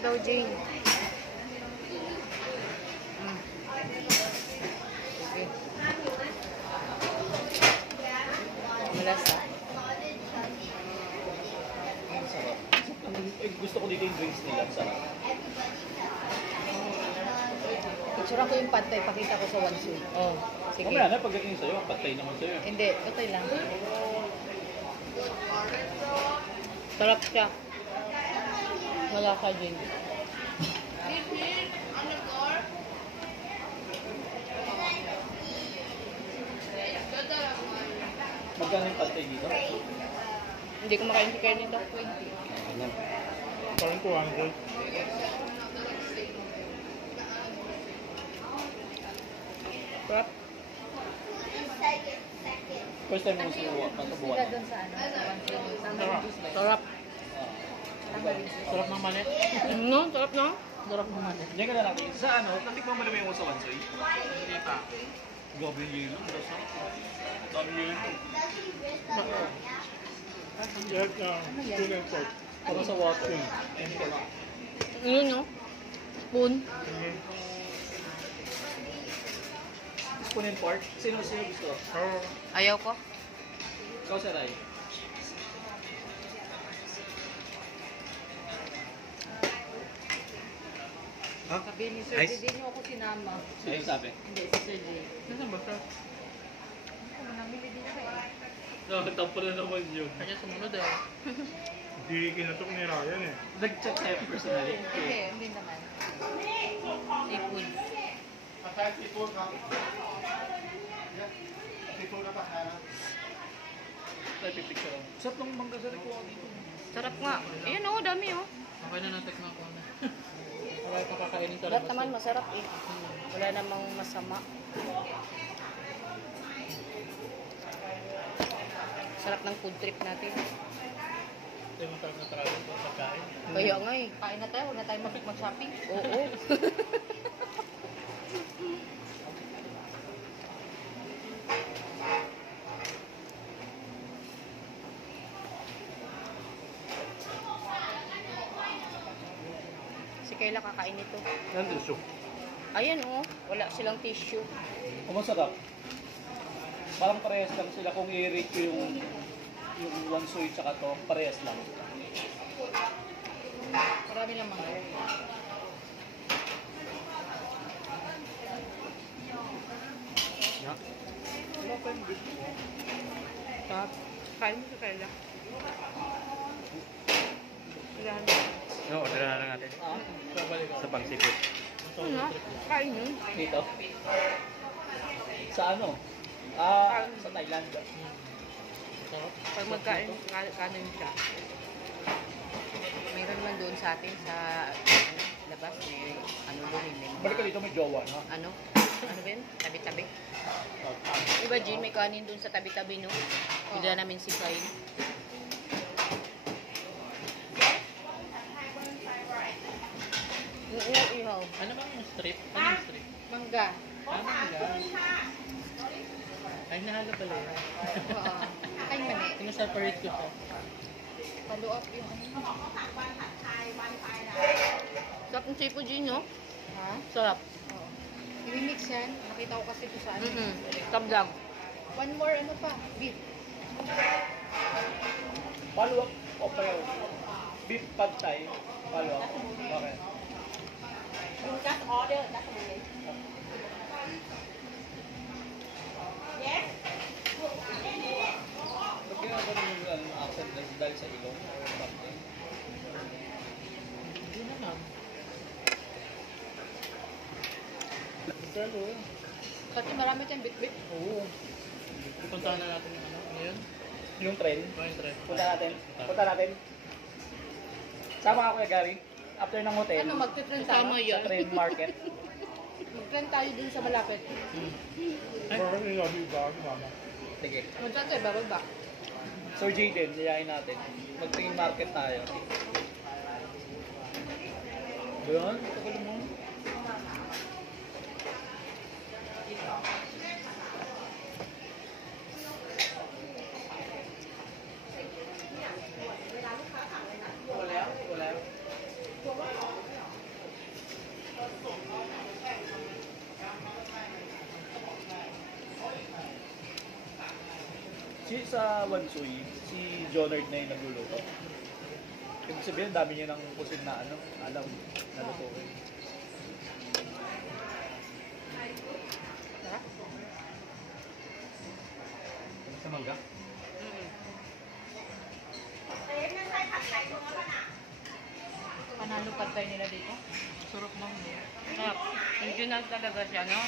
daw, Jane. Okay. Malasa. Ang sarap. Gusto ko dito yung drinks nila. Ang sarap. Picture ko yung pantay, pakita ko sa Wansu. Oh, sige. Mamaya na, pagdating sa'yo, patay naman sa'yo. Hindi, okay lang. Sarap siya. Malasa, Jane. Magkano yung patay dito? Hindi ko makain si Karen nito. 20. Ano? Parang 200. Sarap. First time mo sinuwa, patubuan. Sila doon sa ano, sa Wansu. Sarap. Sarap ng manet. No, sarap no? Sarap naman. Hindi ka na natin. Sa ano, natikman mo na ba yung sa Wansoy? Hindi pa. Grabe yung yelo. Dami yelo. Yes, tuna and pork. Para sa water. Yun no? Spoon. Spoon and pork. Sino gusto? Ayaw ko. Ikaw sa Rai. Sabi ni Sir Nice. J, hindi niyo ako sinama. Sino sabi? Hindi, si Sir J. Nasaan ba siya? Ako, namili din ako eh. Nakakatawa na naman yun. Kanya sumunod eh. Hindi kinatok ni Ryan eh. Nag-chat tayo personally. Hindi naman. Seafood. Patay sipon ka. Sipon na pa sana. Tayo pipicture. Sarap ng mangga sa nakuha dito. Sarap nga. Ayan oh, dami oh. Okay na natikman ko na. Wala pa kakainin sa Lahat labas. naman masarap eh. Wala namang masama. Sarap ng food trip natin. Ito yung masarap na travel sa pagkain. Kaya nga eh. Kain na tayo, huwag na tayo mag-shopping. Oo. Si Kayla kakain nito. Nandun soup. Ayan oh, wala silang tissue. Kung masarap. Parang parehas lang sila kung i-rate ko yung Wansoy tsaka to, parehas lang. Marami namang. Yeah. Sarap. Kain mo si Kayla. Kailangan. Oo, order na lang natin. Sa pangsipit. Ano? Kain yun. Dito? Sa ano? Sa Thailand. Pag magkain, kanin siya. Mayroon naman doon sa atin sa labas. May ano doon eh. May Balik ka dito, may jowa, no? ano? Ano ba yun? Tabi-tabi. Diba, Jean, may kanin doon sa tabi-tabi, no? Bigla namin si Kain. Oo, ihaw. Ano bang yung strip? Ano yung strip? Mangga. Ano yung Ay, nahalo pala yun. Oo. Ay, mani. Sinuseparate ko siya. Follow up yung ano. Sarap ng seafood, Jean, no? Ha? Sarap. Oo. I-mix yan. Nakita ko kasi ito sa ano. Sarap lang. One more, ano pa? Beef. Follow up o payo? Beef pad thai. Follow up. Okay. Just order. That's okay. Yes? Ba't ginagawa nyo yung accent dahil sa ilong? Or something? Hindi na lang. Pero, Kasi marami tayong bit-bit. oo. Pupuntahan na natin yung ano. Ano yun? Yung train. Going trip. Punta natin. Punta natin. Sama ako kay Gary. After ng hotel. Ano, magte-trend Tama tayo? yan. Sa train market. Mag-trend tayo dun sa malapit. Parang yung lobby ba? Mama. Sige. Mag-trend tayo, bababa. Sir Jaden, yayain natin. Mag-train market tayo. Doon? Tagal mo. Wala. sa Wansoy, si Jonard na yung nagluluto. Ibig sabihin, dami niya ng kusin na alam na lutuin. Sarap. Sa mangga? Panalo pad tayo nila dito. Sarap mo. Sarap. Original talaga siya, no?